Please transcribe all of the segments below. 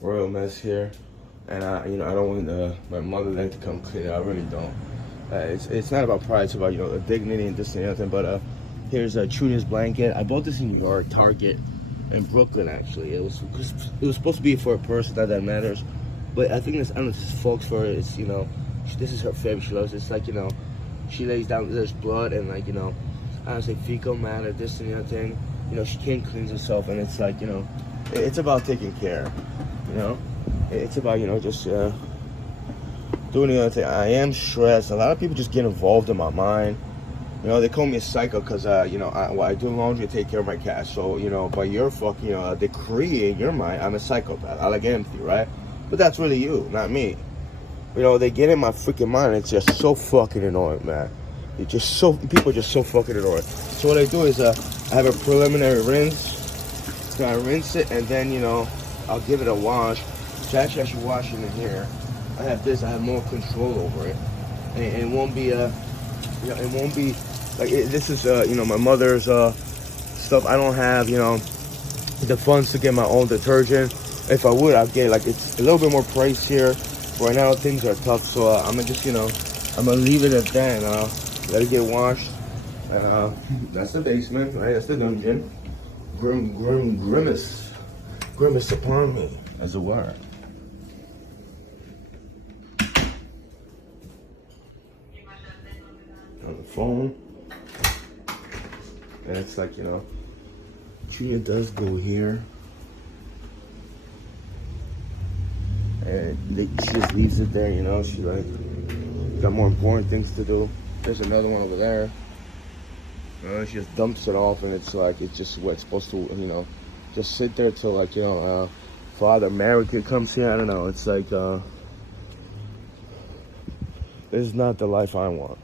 royal mess here, and I don't want my mother then to come clean it. I really don't. It's not about pride. It's about the dignity and this and the other thing. But here's a Chuna's blanket. I bought this in New York, Target, in Brooklyn. Actually, it was supposed to be for a person that matters, but I think I don't know. This is folks for it. It's this is her favorite. She loves it. It's like she lays down. There's blood and I don't say fecal matter. This and the other thing. She can't clean herself, and it's like it's about taking care. It's about just doing the other thing. I am stressed. A lot of people just get involved in my mind. They call me a psycho because I do laundry and take care of my cat. So by your fucking decree in your mind, I'm a psychopath. I like empathy, right? But that's really you, not me. They get in my freaking mind. It's just so fucking annoying, man. People are just so fucking annoying. So what I do is I have a preliminary rinse. So I rinse it and then I'll give it a wash. So actually I should wash it in here. I have more control over it, and it won't be it won't be like this is my mother's stuff. I don't have the funds to get my own detergent. If I would, I'd get it's a little bit more price here. Right now things are tough, so I'm gonna just I'm gonna leave it at that and let it get washed. And that's the basement, right? That's the dungeon. Grimace upon me, as it were. On the phone, and it's like Julia does go here, and she just leaves it there. She got more important things to do. There's another one over there. She just dumps it off, and it's just what's supposed to just sit there till Father America comes here. I don't know. It's like this is not the life I want.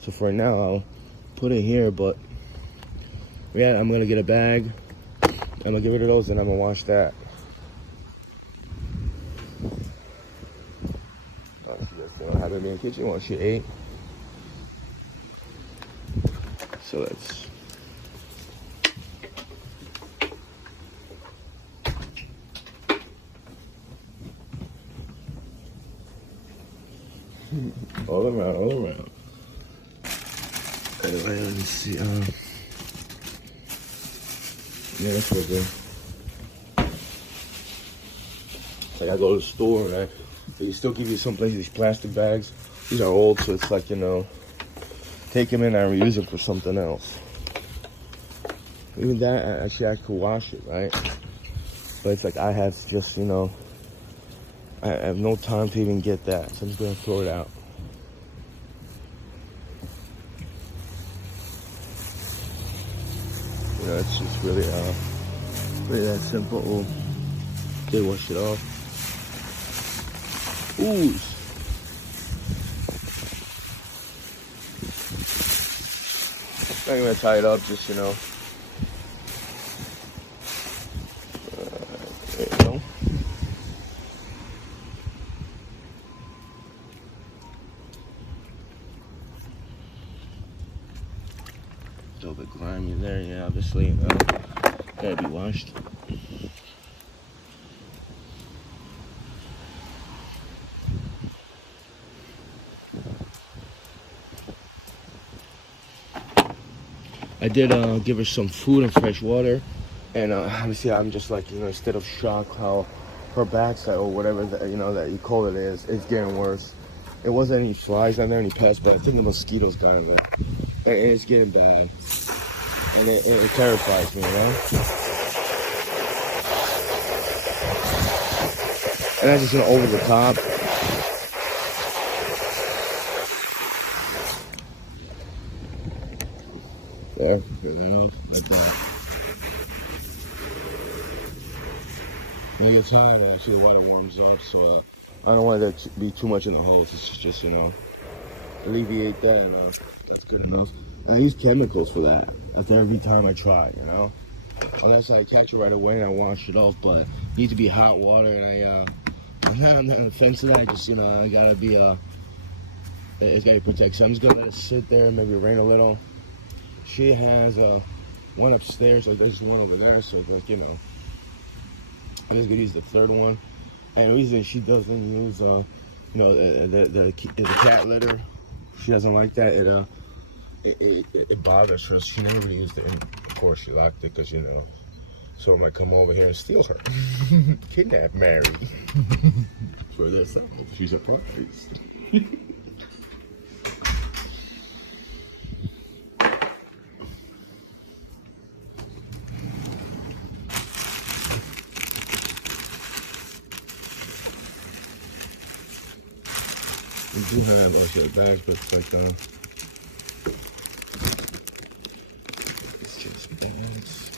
So for now, I'll put it here, but yeah, I'm gonna get a bag. I'm gonna get rid of those, and I'm gonna wash that. She just don't have it in the kitchen while she ate. So let's. All around. Anyway, let me see. Yeah, that's what I do. It's like I go to the store and they still give you some places these plastic bags. These are old, so it's like take them in and reuse them for something else. Even that, actually, I could wash it, right? But it's like I have just I have no time to even get that, so I'm just gonna throw it out. It's just really that simple. Okay, wash it off. Ooh. I'm gonna tie it up, just there you go. A little bit grimy there, yeah, obviously. Gotta be washed. I did give her some food and fresh water, and obviously I'm just instead of shock how her backside or whatever that you call it is, it's getting worse. It wasn't any flies on there, any pests, but I think the mosquitoes got in there, and it's getting bad. And it terrifies me, And I just went over the top. There, good enough, like that. When it gets hot, actually the water warms up, so I don't want it to be too much in the hose. It's just alleviate that, and that's good enough. And I use chemicals for that after every time I try, Unless I catch it right away and I wash it off, but it needs to be hot water, and I'm not on the fence of that. I just, I gotta be, it's gotta protect. So I'm just gonna let it sit there, maybe rain a little. She has one upstairs, so there's one over there, so I'm just gonna use the third one. And the reason she doesn't use, you know, the cat litter, she doesn't like that. It bothers her. She never really used it. And of course, she locked it because, you know, someone might come over here and steal her. Kidnap Mary. For herself. She's surprised. We do have also bags, but it's like it's just bags.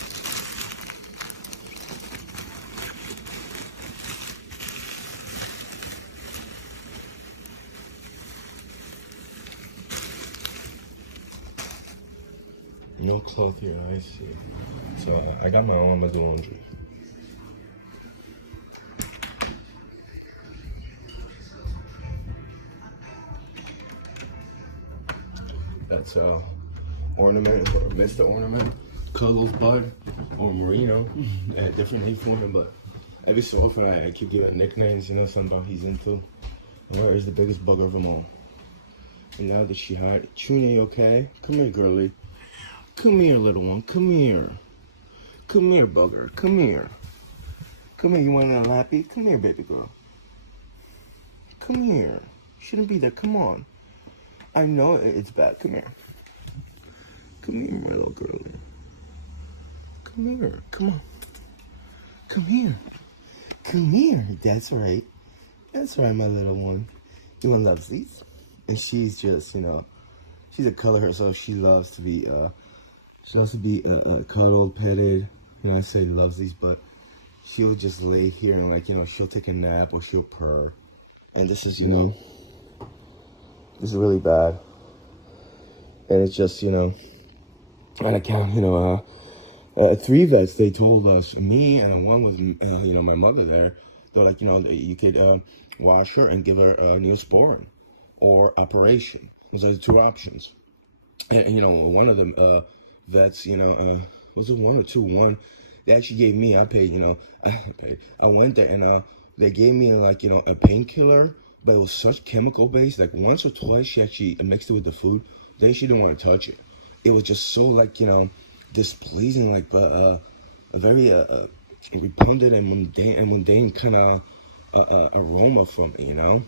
No cloth here, I see. So I got my own, I'm gonna do laundry. That's Ornament or Mr. Ornament, Cuddles Bud, or Merino. Different name for him, but every so often I keep giving nicknames, you know, something about he's into. Where is the biggest bugger of them all? And now that she hide, Chune, okay? Come here, girly. Come here, little one. Come here. Come here, bugger. Come here. Come here, you want a lappy? Come here, baby girl. Come here. Shouldn't be there. Come on. I know it's bad. Come here. Come here, my little girlie. Come here. Come on. Come here. Come here. That's right. That's right, my little one. You want lovesies? And she's just, you know, she's a color herself. She loves to be, cuddled, petted. You know, I say lovesies, but she'll just lay here and, like, you know, she'll take a nap or she'll purr. And this is, you know, this is really bad. And it's just, you know, on account, you know, 3 vets, they told us, me and one with, you know, my mother there, they're like, you know, you could wash her and give her Neosporin or operation. Those are the 2 options. And you know, one of them vets, you know, was it 1 or 2? 1, they actually gave me, I paid, you know, I went there and they gave me, like, you know, a painkiller, but it was such chemical based. Like once or twice she actually mixed it with the food. Then she didn't want to touch it. It was just so, like, you know, displeasing, like a very repugnant and mundane kind of aroma from it, you know.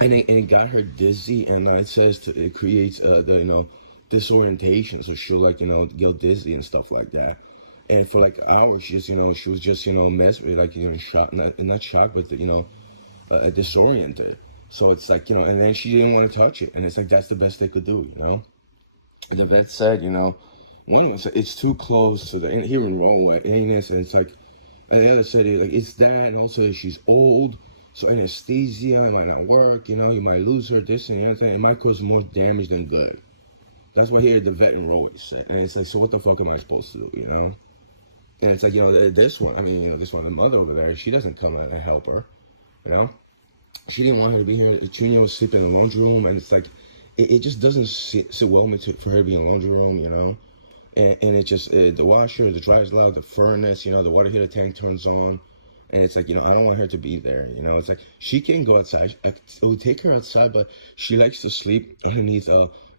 And it got her dizzy, and it says it creates the, you know, disorientation. So she'll, like, you know, get dizzy and stuff like that. And for like hours, she was just, you know, mesmerized, like, you know, shocked, not shocked, but, you know, disoriented. So it's like, you know, and then she didn't want to touch it. And it's like, that's the best they could do, you know? The vet said, you know, one of them said, it's too close to the, here in Rome, anus, and it's like, and the other said, like, it's that, and also she's old, so anesthesia, it might not work, you know, you might lose her, this and the other thing. It might cause more damage than good. That's what here the vet in Rome said. And it's like, so what the fuck am I supposed to do, you know? And it's like, you know, this one, I mean, you know, this one, the mother over there, she doesn't come and help her, you know? She didn't want her to be here. Junior was sleeping in the laundry room, and it's like, it just doesn't sit well for her to be in the laundry room, you know? And it just, the washer, the dryer's loud, the furnace, you know, the water heater tank turns on. And it's like, you know, I don't want her to be there, you know? It's like, she can go outside. I would take her outside, but she likes to sleep underneath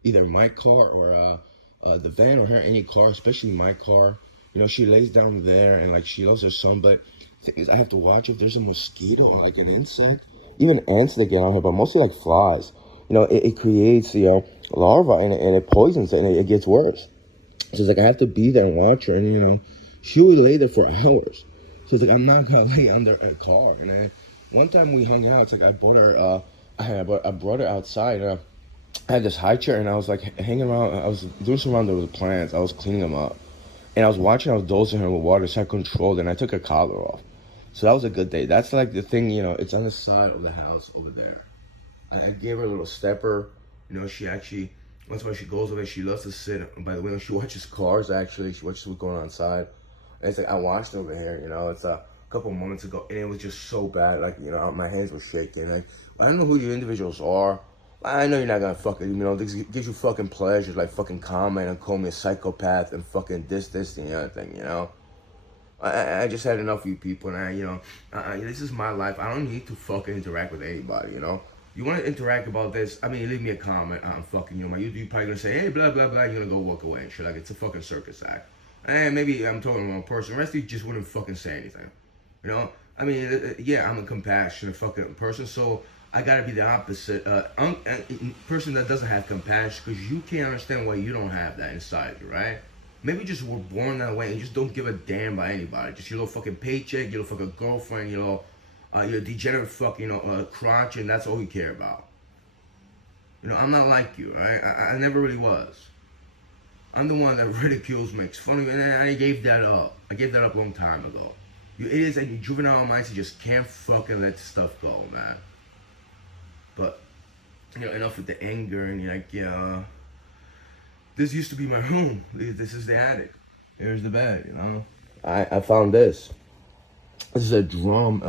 either my car or the van or any car, especially my car. You know, she lays down there, and, like, she loves her son, but the thing is, I have to watch if there's a mosquito or, like, an insect. Even ants, they get on her, but mostly, like, flies. You know, it creates, you know, larvae, and it poisons it, and it gets worse. So it's like, I have to be there and watch her, and, you know, she would lay there for hours. So it's like, I'm not gonna lay under a car. And one time we hung out, it's like, I brought her, I brought her outside. I had this high chair, and I was, like, hanging around. I was doing some around with the plants. I was cleaning them up. And I was watching, I was dosing her with water, so I controlled it, and I took her collar off. So that was a good day. That's, like, the thing, you know, it's on the side of the house over there. I gave her a little stepper. You know, she actually, once when she goes over, she loves to sit by the window. She watches cars, actually. She watches what's going on outside. And it's like, I watched over here, you know. It's a couple moments ago, and it was just so bad. Like, you know, my hands were shaking. Like, I don't know who you individuals are. I know you're not gonna fucking, you know, this gives you fucking pleasure, like fucking comment and call me a psychopath and fucking this, and the other thing, you know? I just had enough of you people, and this is my life. I don't need to fucking interact with anybody, you know. You want to interact about this? I mean, leave me a comment. I'm fucking you. You probably gonna say, hey, blah blah blah. You're gonna go walk away and shit. Like it's a fucking circus act. And maybe I'm talking to the wrong person. The rest of you just wouldn't fucking say anything. You know? I mean, yeah, I'm a compassionate fucking person, so I gotta be the opposite. Person that doesn't have compassion, because you can't understand why you don't have that inside you, right? Maybe just were born that way and just don't give a damn by anybody. Just your little fucking paycheck, your little fucking girlfriend, your degenerate fucking, crotch, and that's all you care about. You know, I'm not like you, right? I never really was. I'm the one that ridicules, makes fun of me, and I gave that up. I gave that up a long time ago. You idiots and you juvenile minds, you just can't fucking let stuff go, man. But, enough with the anger, and you're like, yeah, this used to be my room. This is the attic. Here's the bed, you know? I found this. This is a drum.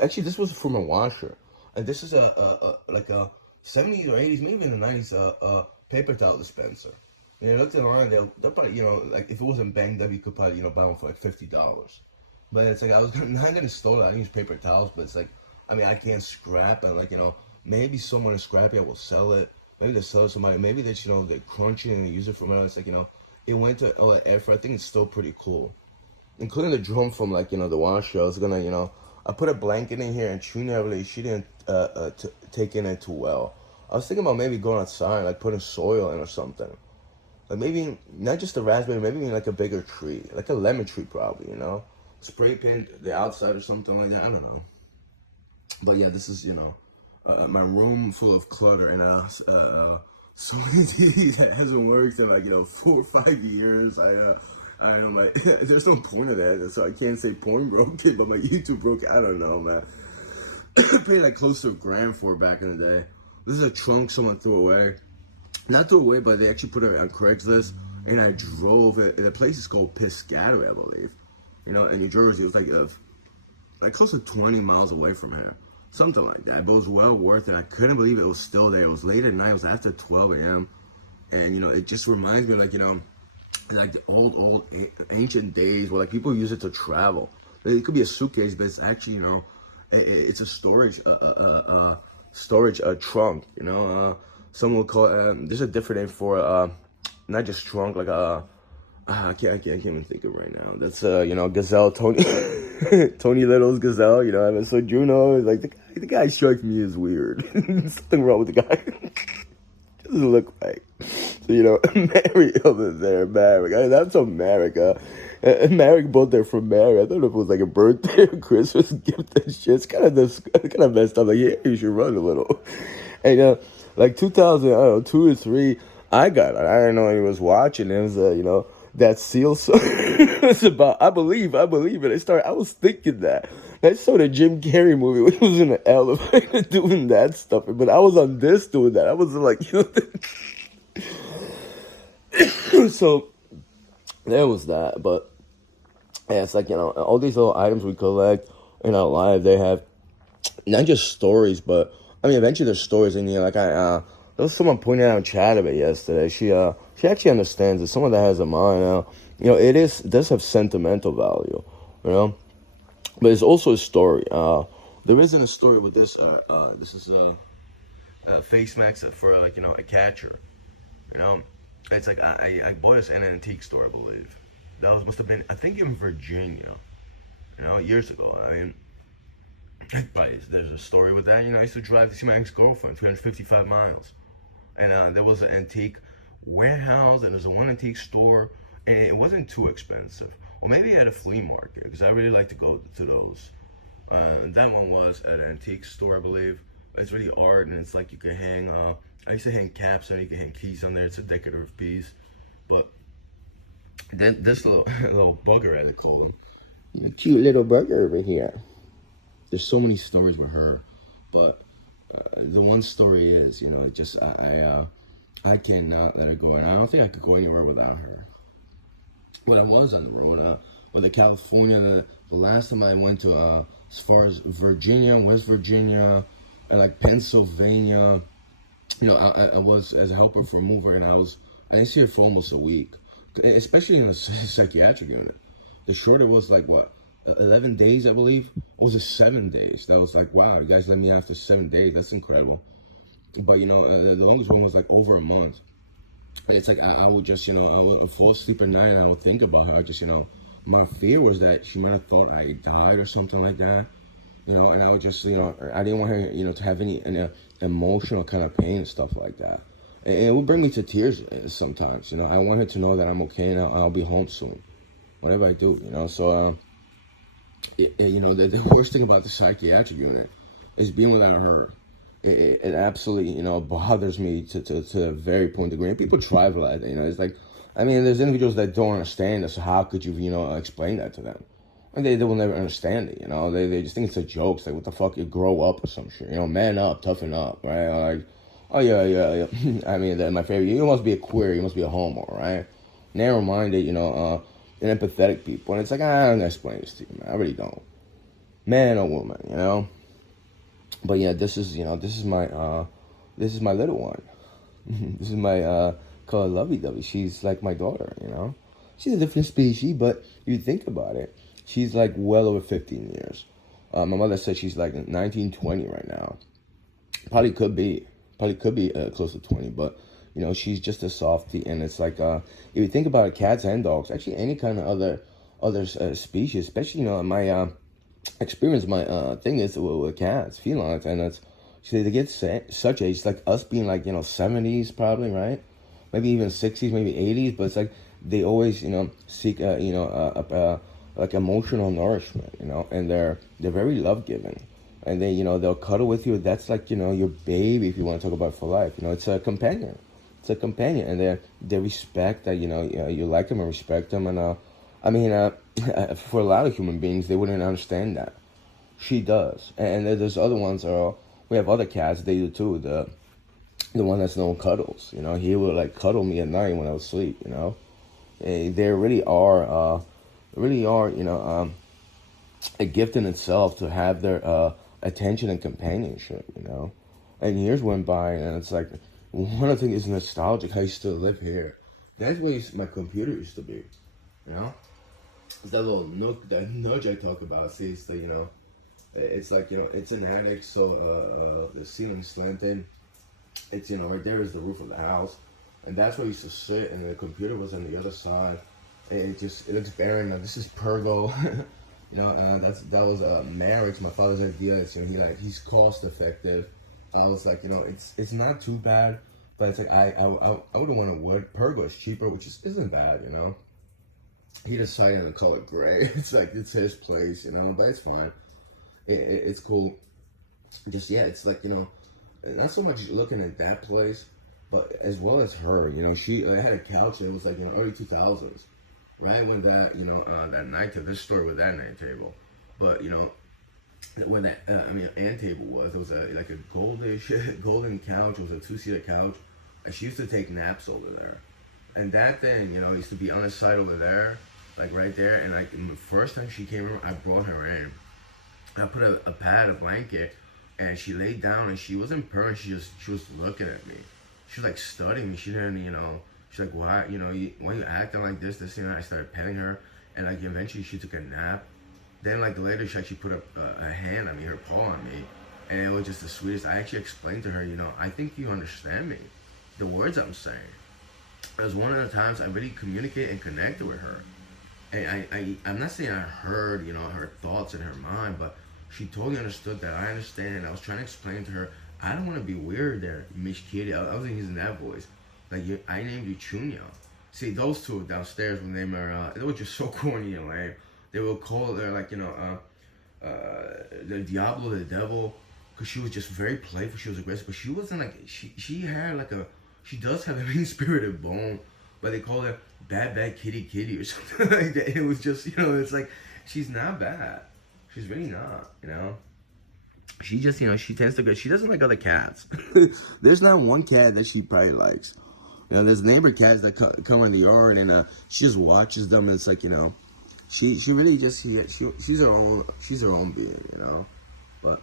Actually, this was from a washer. And this is like a 70s or 80s, maybe in the 90s, paper towel dispenser. And you looked at online, they'll probably, like if it wasn't banged up, you could probably, buy one for like $50. But it's like, I was not gonna steal it. I use paper towels, but it's like, I mean, I can't scrap, and like, maybe someone is scrappy, I will sell it. Maybe they sell it to somebody. Maybe they, they're crunching and they use it for money. It's like, it went to all that effort. I think it's still pretty cool. Including the drum from like, the washer. I was gonna, I put a blanket in here and Trina heavily, she didn't take in it too well. I was thinking about maybe going outside, like putting soil in or something. Like maybe, not just a raspberry, maybe like a bigger tree. Like a lemon tree probably, Spray paint the outside or something like that. I don't know. But yeah, this is, my room full of clutter and so many TVs that hasn't worked in like 4 or 5 years. I don't like. There's no point of that, so I can't say porn broke it, but my YouTube broke it. I don't know, man. I paid like close to $1,000 for it back in the day. This is a trunk someone threw away. Not threw away, but they actually put it on Craigslist, and I drove it. The place is called Piscataway, I believe. In New Jersey. It was like close to 20 miles away from here. Something like that. But it was well worth it. I couldn't believe it was still there. It was late at night. It was after 12 a.m. And, it just reminds me of, like the old ancient days where, like, people use it to travel. It could be a suitcase, but it's actually, it's a storage trunk, Someone will call it, there's a different name for not just trunk, like I can't even think of it right now. That's Gazelle, Tony Tony Little's Gazelle, so Juno is like the guy strikes me as weird. Something wrong with the guy. Doesn't look right. So Mary over there, Merrick. That's America. Merrick bought that from Mary. I don't know if it was like a birthday or Christmas gift and shit. It's kind of messed up. Like, yeah, you should run a little. And like 2002 or 3, I got it. I didn't know anyone was watching. It was that seal song. It's about I believe it. I was thinking that. I saw the Jim Carrey movie when he was in the elevator doing that stuff, but I was on this doing that. I was like, so there was that. But yeah, it's like all these little items we collect in our life. They have not just stories, but I mean, eventually there's stories in here. Like there was someone pointing out in chat of it yesterday. She actually understands it. Someone that has a mind. It does have sentimental value, but it's also a story. There isn't a story with this. This is face mask for a catcher. It's like I bought this at an antique store, I believe. That must have been, I think, in Virginia. Years ago. I mean. There's a story with that. I used to drive to see my ex-girlfriend, 355 miles. And there was an antique warehouse, and there's one antique store, and it wasn't too expensive. Or maybe at a flea market, because I really like to go to those. That one was at an antique store, I believe. It's really art, and it's like you can hang, I used to hang caps on it, you can hang keys on there. It's a decorative piece. But then this little bugger, I call him. Cute little bugger over here. There's so many stories with her, but the one story is, I cannot let her go, and I don't think I could go anywhere without her. When I was on the road, with the California, the last time I went to, as far as Virginia, West Virginia, and like Pennsylvania, I was as a helper for a mover, and I didn't see her for almost a week, especially in a psychiatric unit. The shorter was like what, 11 days, I believe. Or was it 7 days? That was like, wow, you guys let me after 7 days. That's incredible. But you know, the longest one was like over a month. It's like I would just, you know, I would fall asleep at night and I would think about her. Just, you know, my fear was that she might have thought I died or something like that. You know, and I would just, you know, I didn't want her, you know, to have any emotional kind of pain and stuff like that. And it would bring me to tears sometimes. You know, I want her to know that I'm okay and I'll be home soon, whatever I do. You know, so you know, the worst thing about the psychiatric unit is being without her. It absolutely, you know, bothers me to a very point degree. And people try for that, you know. It's like, I mean, there's individuals that don't understand this. So how could you, you know, explain that to them? And they will never understand it, you know. They just think it's a joke. It's like, what the fuck, you grow up or some shit. You know, man up, toughen up, right? Like, oh, yeah. I mean, my favorite, you must be a queer, you must be a homo, right? Narrow-minded, you know, and empathetic people. And it's like, I don't explain this to you, man. I really don't. Man or woman, you know? But yeah, this is my little one. This is my called Lovey Dovey. She's like my daughter, you know. She's a different species, but if you think about it, she's like well over 15 years. My mother said she's like 19, 20 right now. Probably could be close to 20, but you know, she's just a softie. And it's like if you think about it, cats and dogs, actually any kind of other species, especially, you know, my experience, my thing is with cats, felines, and it's, they get such age, like us being like, you know, 70s probably, right? Maybe even 60s, maybe 80s, but it's like they always, you know, seek, you know, like emotional nourishment, you know, and they're very love-giving, and they, you know, they'll cuddle with you. That's like, you know, your baby, if you want to talk about for life. You know, it's a companion. It's a companion, and they respect that, you know, you like them and respect them, and I mean, for a lot of human beings, they wouldn't understand that. She does, and there's other ones. We have other cats. They do too. The one that's known cuddles. You know, he would like cuddle me at night when I was asleep. You know, they really are, you know, a gift in itself to have their attention and companionship. You know, and years went by, and it's like one of the things is nostalgic. How you still live here. That's where my computer used to be. You know. It's that little nook, that nudge I talk about. See, it's the, you know, it's like, you know, it's an attic, so the ceiling's slanted. It's, you know, right there is the roof of the house, and that's where I used to sit, and the computer was on the other side. It looks barren. Now, this is Pergo. You know, that was Marix, my father's idea. It's, you know, he's cost effective. I was like, you know, it's not too bad, but it's like I would want a wood. Pergo is cheaper, which isn't bad, you know. He decided to call it gray. It's like, it's his place, you know, but it's fine. It's cool. Just, yeah, it's like, you know, not so much looking at that place, but as well as her, you know, I had a couch that was like, you know, early 2000s, right? When that, you know, that night table, this story with that night table, but, you know, when that, end table was, it was like a golden couch. It was a 2-seater couch, and she used to take naps over there. And that thing, you know, used to be on the side over there, like right there. And like the first time she came over, I brought her in. I put a pad, a blanket, and she laid down, and she wasn't purring. She was looking at me. She was like studying me. She didn't, you know, she's like, why, you know, why are you acting like this, you know? I started petting her, and like eventually she took a nap. Then like later she actually put a hand on me, her paw on me, and it was just the sweetest. I actually explained to her, you know, I think you understand me, the words I'm saying. It was one of the times I really communicated and connected with her. And I'm not saying I heard, you know, her thoughts in her mind, but she totally understood that I understand. And I was trying to explain to her, I don't want to be weird there, Miss Kitty. I wasn't using that voice. Like, I named you Chunya. See, those two downstairs, when they were, they were just so corny and lame. They would call her, like, you know, the Diablo, the devil, because she was just very playful. She was aggressive, but she wasn't like, she had like she does have a mean-spirited bone, but they call her bad kitty or something like that. It was just, you know, it's like, she's not bad. She's really not, you know. She just, you know, she tends to go, she doesn't like other cats. There's not one cat that she probably likes. You know, there's neighbor cats that come in the yard, and she just watches them, and it's like, you know, she really just, she's her own being, you know. But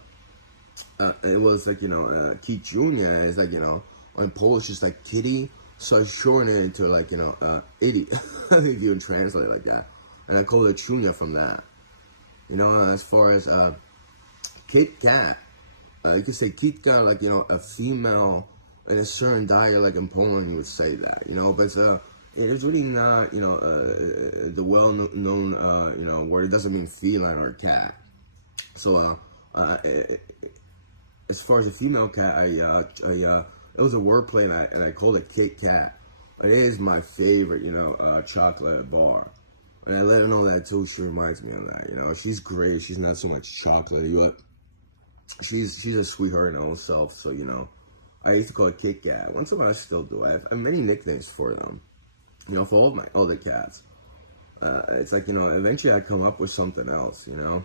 it was like, you know, Kichunia is like, you know, in Polish, it's like kitty, so I shortened it into like, you know, 80, if you can translate it like that. and I call it Chunya from that. You know, as far as Kit Kat, you could say Kit Kat, like, you know, a female in a certain diet, like in Poland, you would say that, you know, but it is really not, you know, the well-known, you know, word. It doesn't mean feline or cat. So, as far as a female cat, it was a wordplay, and I called it Kit Kat. It is my favorite, you know, chocolate bar. And I let her know that too. She reminds me of that. You know, she's great. She's not so much chocolatey, but she's a sweetheart in her own self. So, you know, I used to call it Kit Kat. Once in a while, I still do. I have many nicknames for them. You know, for all of my other cats. It's like, you know, eventually I come up with something else, you know.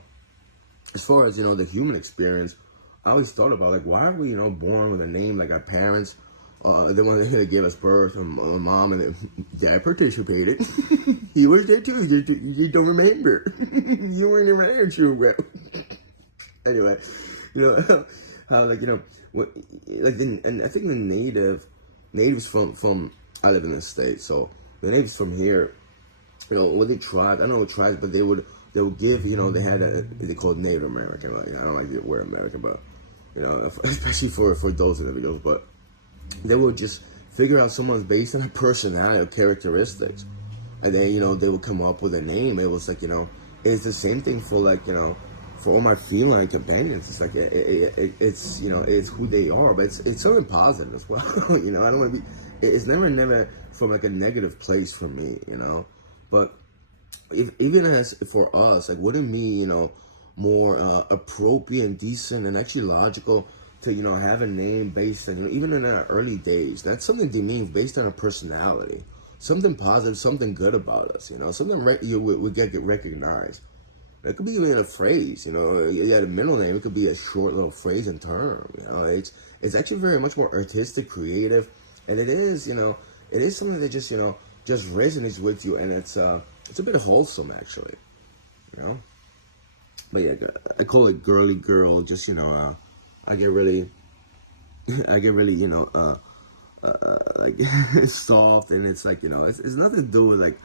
As far as, you know, the human experience, I always thought about, like, why are we, you know, born with a name like our parents? They wanted to give us birth, and my mom and dad participated. He was there too. You don't remember. You weren't around too well. Anyway, you know how, like, you know, like, and I think the natives from I live in the States, so the natives from here, you know, what they tried, I don't know what tribes, but they would give, you know, they called Native American. Like, I don't like the word American, but, you know, especially for those individuals, but they would just figure out someone's based on a personality or characteristics, and then, you know, they would come up with a name. It was like, you know, it's the same thing for, like, you know, for all my feline companions. It's like it's, you know, it's who they are, but it's something positive as well. You know, I don't want to be. It's never from like a negative place for me, you know. But even as for us, like, wouldn't me, you know, more appropriate and decent and actually logical to, you know, have a name based on, you know, even in our early days, that's something demeaning based on our personality, something positive, something good about us, you know, something we get recognized. It could be even a phrase, you know. You had a middle name, it could be a short little phrase and term, you know. It's actually very much more artistic, creative, and it is, you know, it is something that just, you know, just resonates with you, and it's a bit wholesome, actually, you know. But yeah, I call it girly girl. Just, you know, I get really, you know, like soft, and it's like, you know, it's nothing to do with like,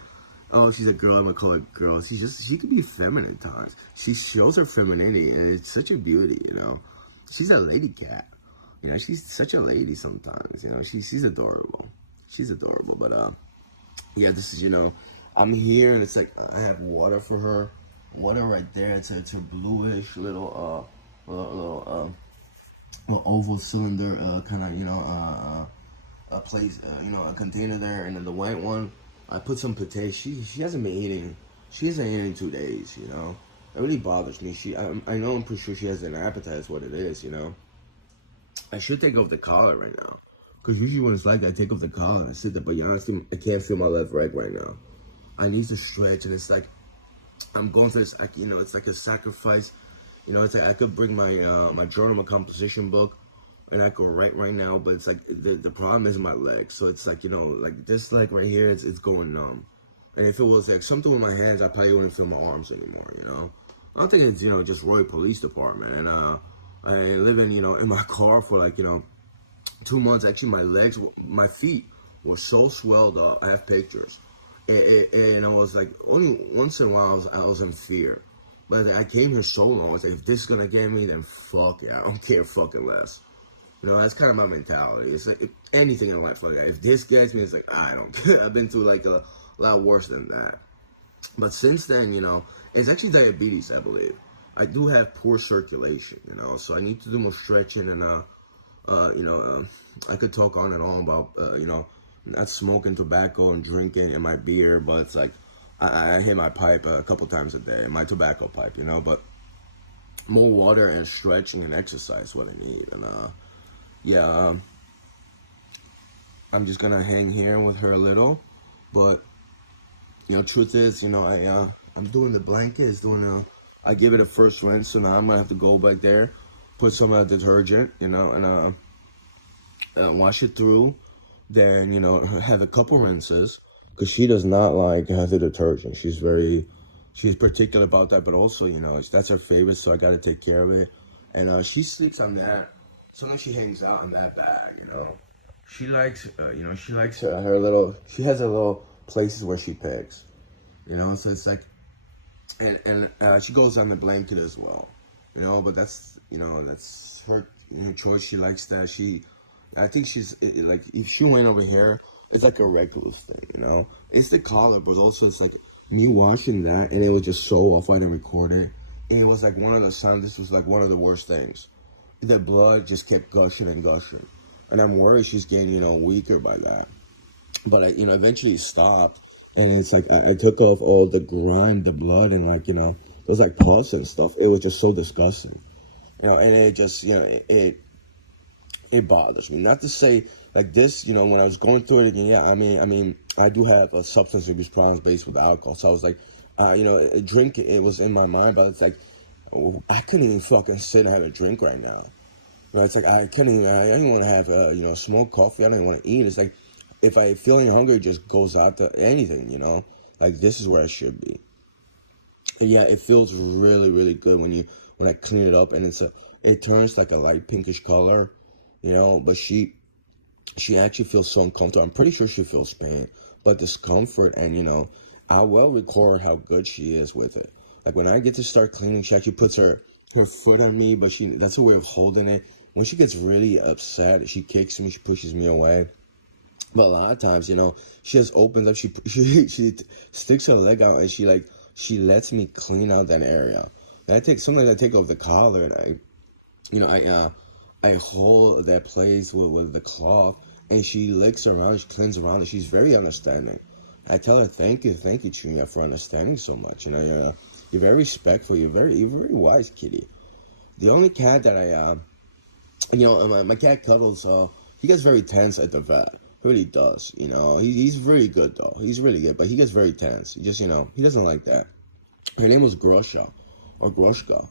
oh, she's a girl, I'm gonna call her girl. She could be feminine at times. She shows her femininity, and it's such a beauty, you know. She's a lady cat, you know. She's such a lady sometimes, you know. She's adorable. She's adorable, but yeah, this is, you know, I'm here, and it's like I have water for her, water right there. It's a bluish little oval cylinder, kind of, you know, a place, you know, a container there, and then the white one, I put some potatoes. She hasn't been eating. She hasn't eaten in 2 days, you know. It really bothers me. I know, I'm pretty sure she has an appetite. That's what it is, you know. I should take off the collar right now, because usually when it's like that, I take off the collar and I sit there. But honestly, I can't feel my left leg right now. I need to stretch, and it's like I'm going through this. You know, it's like a sacrifice. You know, it's like I could bring my my journal, my composition book, and I could write right now, but it's like the problem is my leg. So it's like, you know, like this leg right here, it's going numb. And if it was like something with my hands, I probably wouldn't feel my arms anymore, you know. I don't think it's, you know, just Roy Police Department. And I live in, you know, in my car for like, you know, 2 months. Actually, my feet were so swelled up. I have pictures. And I was like, only once in a while I was in fear. But I came here so long. I was like, if this is gonna get me, then fuck it. I don't care fucking less. You know, that's kind of my mentality. It's like anything in life like that. If this gets me, it's like, I don't care. I've been through like a lot worse than that. But since then, you know, it's actually diabetes, I believe. I do have poor circulation, you know, so I need to do more stretching, and you know, I could talk on and on about you know, not smoking tobacco and drinking and my beer, but it's like I hit my pipe a couple times a day, my tobacco pipe, you know. But more water and stretching and exercise is what I need. And yeah, I'm just gonna hang here with her a little, but you know, truth is, you know, I'm doing the blanket. It's doing I give it a first rinse, so now I'm gonna have to go back there, put some detergent, you know, and wash it through. Then, you know, have a couple rinses, because she does not like the detergent. She's particular about that, but also, you know, that's her favorite, so I got to take care of it. And she sleeps on that. Sometimes she hangs out on that bag, you know. She likes, you know, her little. She has her little places where she picks, you know. So it's like and she goes on the blanket as well, you know. But that's her choice. She likes that. I think like if she went over here, it's like a recluse thing, you know. It's the collar, but also it's like me watching that, and it was just so off. I didn't record it, and it was like one of the sounds. This was like one of the worst things. The blood just kept gushing and gushing, and I'm worried she's getting weaker by that. But eventually it stopped, and it's like I took off all the grime, the blood, and it was like pus and stuff. It was just so disgusting, and it just it bothers me. Not to say like this, when I was going through it again. Yeah, I mean, I do have a substance abuse problems based with alcohol, so I was like, a drink. It was in my mind, but it's like I couldn't even fucking sit and have a drink right now. It's like I couldn't even. I didn't want to have smoke coffee. I didn't want to eat. It's like if I feeling hungry, it just goes out to anything. Like this is where I should be. And yeah, it feels really really good when I clean it up, and it turns like a light pinkish color, But she actually feels so uncomfortable. I'm pretty sure she feels pain, but discomfort, and I will record how good she is with it. Like when I get to start cleaning, she actually puts her foot on me, but that's a way of holding it. When she gets really upset, she kicks me, she pushes me away. But a lot of times, she just opens up, she sticks her leg out, and she lets me clean out that area. And sometimes I take off the collar, and I hold that place with the cloth, and she licks around, she cleans around it. She's very understanding. I tell her, thank you, Chunya, for understanding so much. You're very respectful. You're very wise, kitty. The only cat that my cat Cuddles, he gets very tense at the vet. Really does, he's really good though. He's really good, but he gets very tense. He just, he doesn't like that. Her name was Grosha, or Groshka.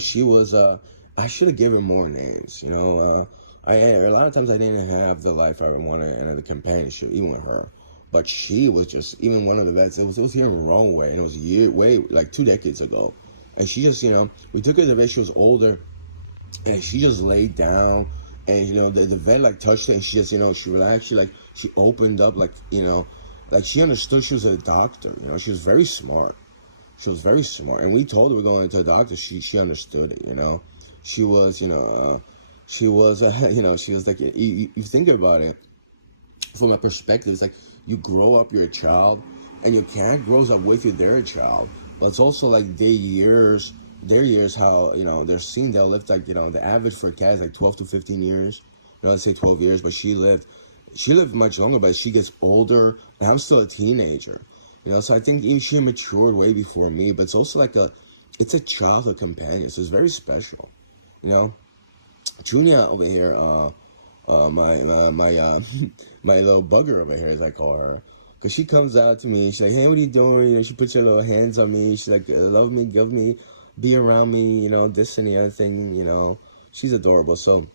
She was, I should have given more names, a lot of times I didn't have the life I wanted and the companionship, even with her. But she was just, even one of the vets, it was here in Runway, and it was like 2 decades ago. And she just, we took her to the vet, she was older, and she just laid down, and the vet like touched her, and she just she relaxed, she opened up, like she understood she was a doctor. She was very smart. And we told her we're going to a doctor. She understood it. She was she was she was like, you think about it from a perspective. It's like you grow up, you're a child, and your cat grows up with you, they're a child, but it's also like their years, how they're seeing, they'll live like the average for a cat is like 12 to 15 years. Let's say 12 years, but she lived much longer, but she gets older, and I'm still a teenager, so I think she matured way before me. But it's also like it's a childhood companion, so it's very special. Junia over here, my my little bugger over here, as I call her, because she comes out to me and she's like, hey, what are you doing? She puts her little hands on me. She's like, love me, give me, be around me, this and the other thing. She's adorable. So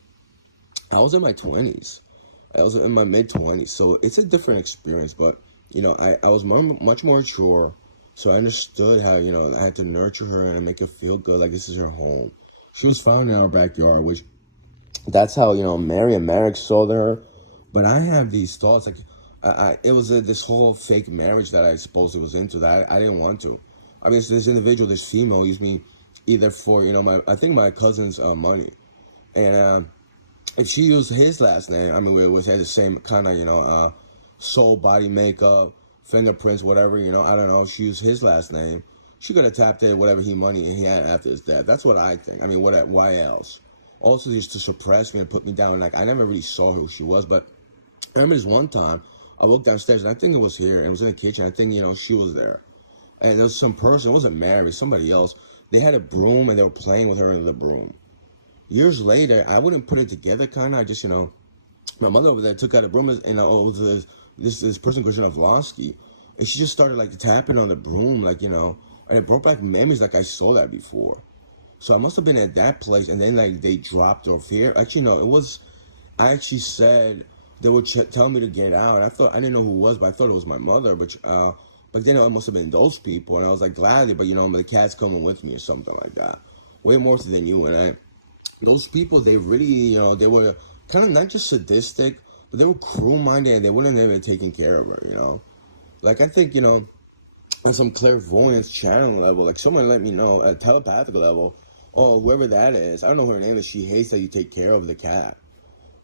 I was in my 20s. I was in my mid-20s, so it's a different experience. But I was much more mature, so I understood how I had to nurture her and make her feel good, like this is her home. She was found in our backyard, which that's how Mary and Marek sold her. But I have these thoughts, like it was this whole fake marriage that I supposedly was into, that I didn't want to. I mean, this individual, this female, used me either for I think my cousin's money, and if she used his last name, I mean, we had the same kind of soul, body makeup, fingerprints, whatever. I don't know. She used his last name. She could have tapped in whatever money he had after his death. That's what I think. I mean, why else? Also, just to suppress me and put me down. Like, I never really saw who she was, but I remember this one time I walked downstairs, and I think it was here, and it was in the kitchen. I think she was there, and there was some person. It wasn't Mary, somebody else. They had a broom, and they were playing with her in the broom. Years later, I wouldn't put it together, kind of. I just, my mother over there took out a broom, and this person, Christian Avlonsky, and she just started like tapping on the broom, like, and it brought back memories, like I saw that before. So I must have been at that place, and then like they dropped off here. Actually, no, I actually said they would tell me to get out, and I didn't know who it was, but I thought it was my mother, but then it must have been those people, and I was like, gladly, but the cat's coming with me or something like that. Way more than you and I. Those people, they really, they were kind of not just sadistic, but they were cruel-minded, and they wouldn't have been taking care of her, Like, I think, on some clairvoyance channeling level. Like someone let me know at a telepathic level, or whoever that is. I don't know her name, but she hates that you take care of the cat.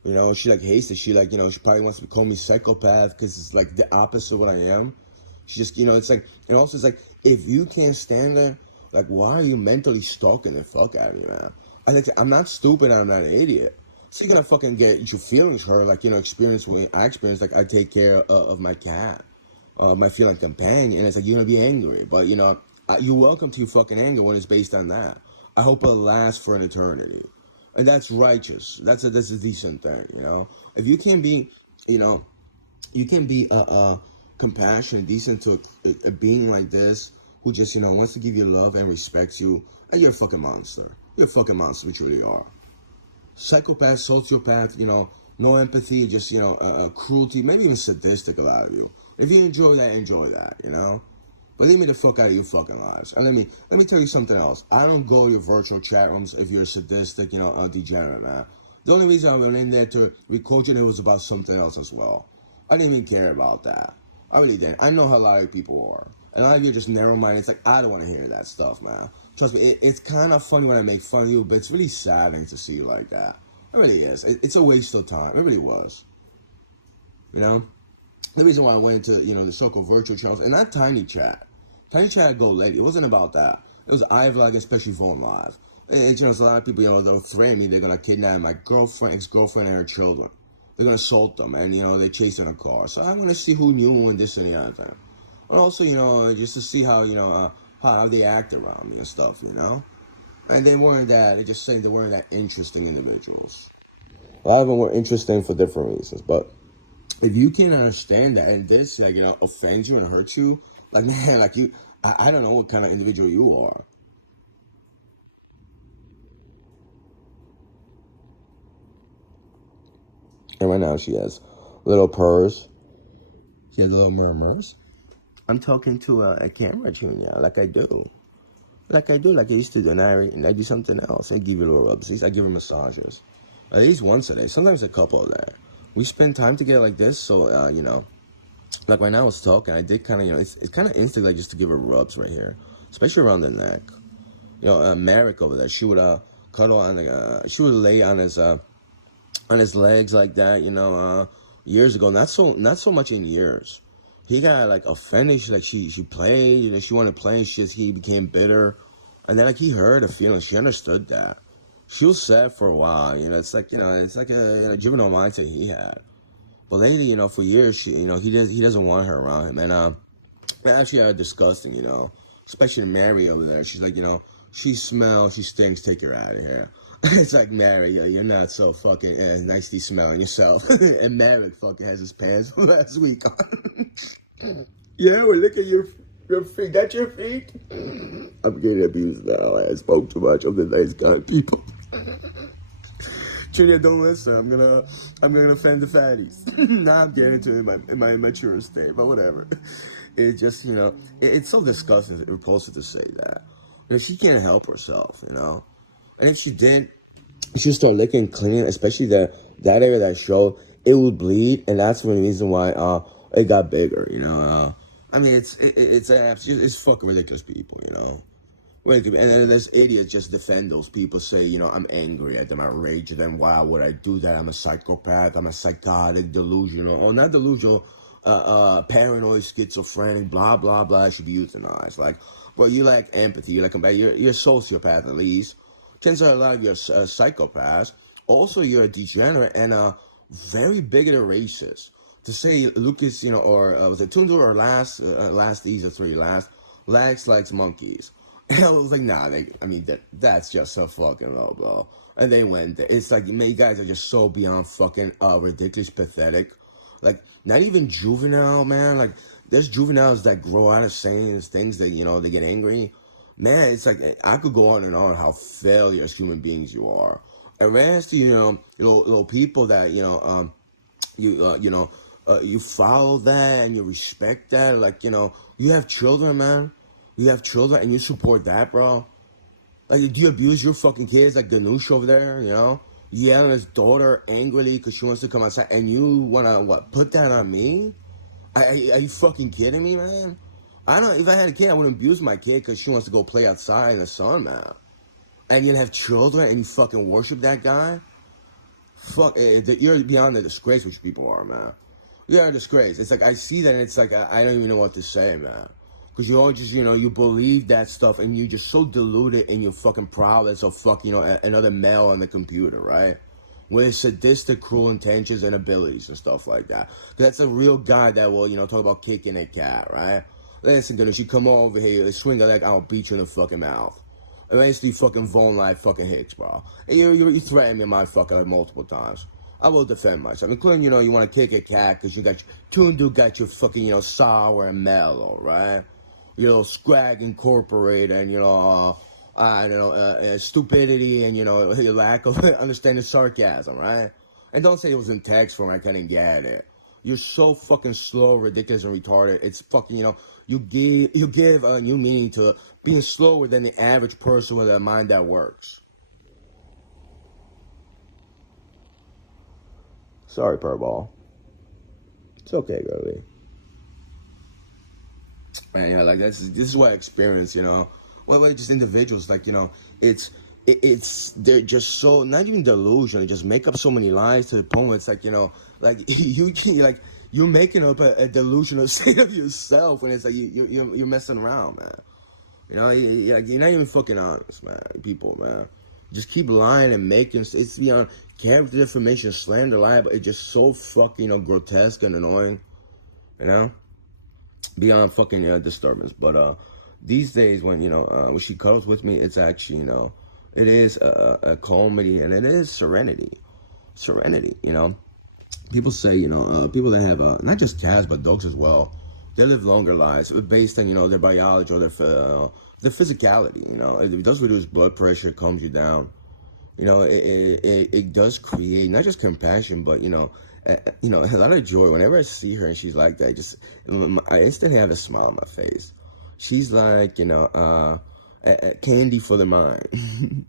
You know, she like hates it. She like, you know, she probably wants to call me psychopath because it's like the opposite of what I am. She just, you know, it's like, and also it's like, if you can't stand her, like, why are you mentally stalking the fuck out of me, man? I'm not stupid. I'm not an idiot. So you're gonna fucking get your feelings hurt, like, you know, experience when I experience, like, I take care of my cat, my feline companion. And it's like, you're gonna be angry, but you know, you're welcome to your fucking anger when it's based on that. I hope it lasts for an eternity, and that's righteous. That's a decent thing, you know. If you can be, you know, you can be compassionate, decent to a being like this who just, you know, wants to give you love and respects you, and you're a fucking monster. You're a fucking monster, which you really are. Psychopath, sociopath, you know, no empathy, just, you know, cruelty, maybe even sadistic, a lot of you. If you enjoy that, you know. But leave me the fuck out of your fucking lives. And let me tell you something else. I don't go to your virtual chat rooms if you're a sadistic, you know, degenerate, man. The only reason I went in there to record it was about something else as well. I didn't even care about that. I really didn't. I know how a lot of people are. And a lot of you are just narrow-minded. It's like, I don't want to hear that stuff, man. Trust me, it's kind of funny when I make fun of you, but it's really saddening to see you like that. It really is. It's a waste of time. It really was. You know? The reason why I went into, you know, the so-called virtual channels, and not Tiny Chat. Tiny Chat Go Lady. It wasn't about that. It was iVlog, especially Phone Live. And, you know, there's a lot of people, you know, they'll threaten me. They're going to kidnap my girlfriend, ex-girlfriend, and her children. They're going to assault them, and, you know, they chase in a car. So I want to see who knew and this and the other thing. And also, you know, just to see how, you know, how they act around me and stuff, you know. And they weren't that, they just saying they weren't that interesting individuals. A lot of them were interesting for different reasons, but if you can understand that and this, like, you know, offends you and hurts you, like, man, like you, I don't know what kind of individual you are. And right now she has little purrs. She has little murmurs. I'm talking to a camera junior, like I do. Like I do, like I used to do. And I do something else. I give you little rubs. I give her massages. At least once a day, sometimes a couple a day. We spend time together like this, so, you know, like right now I was talking, I did kind of, you know, it's kind of instinct, like just to give her rubs right here, especially around the neck. You know, Merrick over there, she would cuddle on the, she would lay on his legs like that. You know, years ago, not so much in years. He got like offended. She played, you know, she wanted to play, and he became bitter, and then like he heard her feelings. She understood that. She was sad for a while. You know, it's like, you know, it's like a juvenile mindset he had. But lately, you know, for years, you know, he doesn't want her around him, and they actually are disgusting, you know, especially Mary over there. She's like, you know, she smells, she stinks, take her out of here. It's like, Mary, you're not so fucking nicely smelling yourself. And Mary fucking has his pants last week on. Yeah, well, look at your feet. That's your feet? I'm getting abused now. I spoke too much of the nice kind people. Junior, don't listen. I'm gonna offend the fatties. Now I'm getting into in my mature state, but whatever. It just, you know, it's so disgusting, repulsive to say that. You know, she can't help herself, you know. And if she did, she'd start licking, cleaning, especially that area that showed, it would bleed, and that's one reason why it got bigger, you know. I mean, it's fucking ridiculous, people, you know. Wait, and then there's idiots just defend those people, say, you know, I'm angry at them, I rage at them, why would I do that? I'm a psychopath, I'm a psychotic, delusional, or not delusional, paranoid, schizophrenic, blah, blah, blah, I should be euthanized. Like, bro, you lack empathy, you're a sociopath at least. Turns out a lot of you are psychopaths. Also, you're a degenerate and a very bigoted racist. To say Lucas, you know, or was it Tundra or last these are three last, Lex likes monkeys. And I was like, nah, that's just so fucking low, bro. And they went there. It's like, man, you guys are just so beyond fucking ridiculous, pathetic. Like, not even juvenile, man. Like, there's juveniles that grow out of saying things that, you know, they get angry. Man, it's like, I could go on and on how failure as human beings you are. And rest, you know, little people that, you know, you follow that and you respect that. Like, you know, you have children, man. You have children and you support that, bro. Like, do you abuse your fucking kids like Ganush over there, you know? Yelling at his daughter angrily because she wants to come outside, and you want to, what, put that on me? Are you fucking kidding me, man? I don't. If I had a kid, I wouldn't abuse my kid because she wants to go play outside in the sun, man. And you have children and you fucking worship that guy. Fuck, you're beyond the disgrace, which people are, man. You're a disgrace. It's like I see that, and it's like I don't even know what to say, man. Because you all just, you believe that stuff, and you're just so deluded in your fucking prowess of fucking, another male on the computer, right? With sadistic, cruel intentions and abilities and stuff like that. 'Cause that's a real guy that will, talk about kicking a cat, right? Listen, dude, if you come over here, swing a leg, I'll beat you in the fucking mouth. Eventually, fucking Von like fucking Hicks, bro. You threatened me in my fucking life multiple times. I will defend myself, including, you want to kick a cat because you got Tundu got your fucking, sour and mellow, right? Your little Scrag Incorporated and, stupidity and, your lack of understanding sarcasm, right? And don't say it was in text form, I couldn't get it. You're so fucking slow, ridiculous, and retarded. It's fucking, you give a new meaning to being slower than the average person with a mind that works. Sorry, Purball. It's okay, girlie. Man, like this is what I experience, Well, just individuals, like, it's they're just so not even delusional. They just make up so many lies to the point where it's like, like you're making up a delusional state of yourself when it's like you're messing around, man. You're not even fucking honest, man. People, man, just keep lying and making it's beyond character defamation, slander, lie, but it's just so fucking grotesque and annoying, beyond fucking disturbance. But these days when she cuddles with me, it's actually it is a comedy and it is serenity. People say people that have not just cats but dogs as well, they live longer lives based on their biology or their physicality. It does reduce blood pressure, calms you down. It does create not just compassion, but a lot of joy. Whenever I see her and she's like that, I instantly have a smile on my face. She's like, candy for the mind.